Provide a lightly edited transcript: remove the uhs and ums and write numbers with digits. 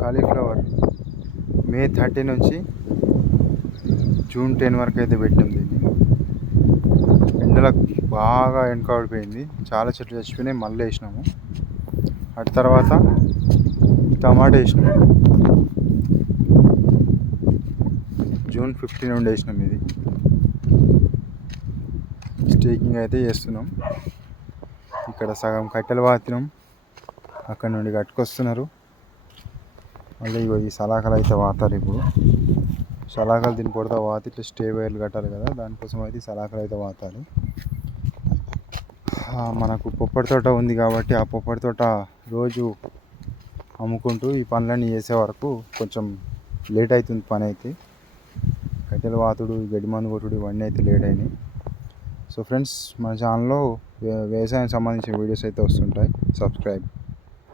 Cauliflower మే 30 నుంచి June 10 వరకు అయితే పెట్టినాం దీన్ని. ఎండలకు బాగా వెనకబడిపోయింది, చాలా చెట్లు చచ్చిపోయినాయి. మళ్ళీ వేసినాము. అటు తర్వాత టమాటా వేసినాము. జూన్ 15 నుండి వేసినాం. ఇది స్టేకింగ్ అయితే చేస్తున్నాం. ఇక్కడ సగం కట్టెలు పాతినాం, అక్కడ నుండి కట్టుకొస్తున్నారు. మళ్ళీ ఈ సలాకలు అయితే వాతారు. ఇప్పుడు సలాకలు దీన్ని పొడతా వాత ఇట్లా స్టే వైర్లు కట్టాలి కదా, దానికోసం అయితే సలాకలు అయితే వాతాలి. మనకు పొప్పడి తోట ఉంది కాబట్టి ఆ పొప్పడి తోట రోజు అమ్ముకుంటూ ఈ పనులన్నీ చేసే వరకు కొంచెం లేట్ అవుతుంది. పని అయితే కట్టెల వాతుడు, గడ్డి మందు కొట్టుడు ఇవన్నీ అయితే లేట్ అయినాయి. సో ఫ్రెండ్స్, మన ఛానల్లో వ్యవసాయం సంబంధించిన వీడియోస్ అయితే వస్తుంటాయి. సబ్స్క్రైబ్.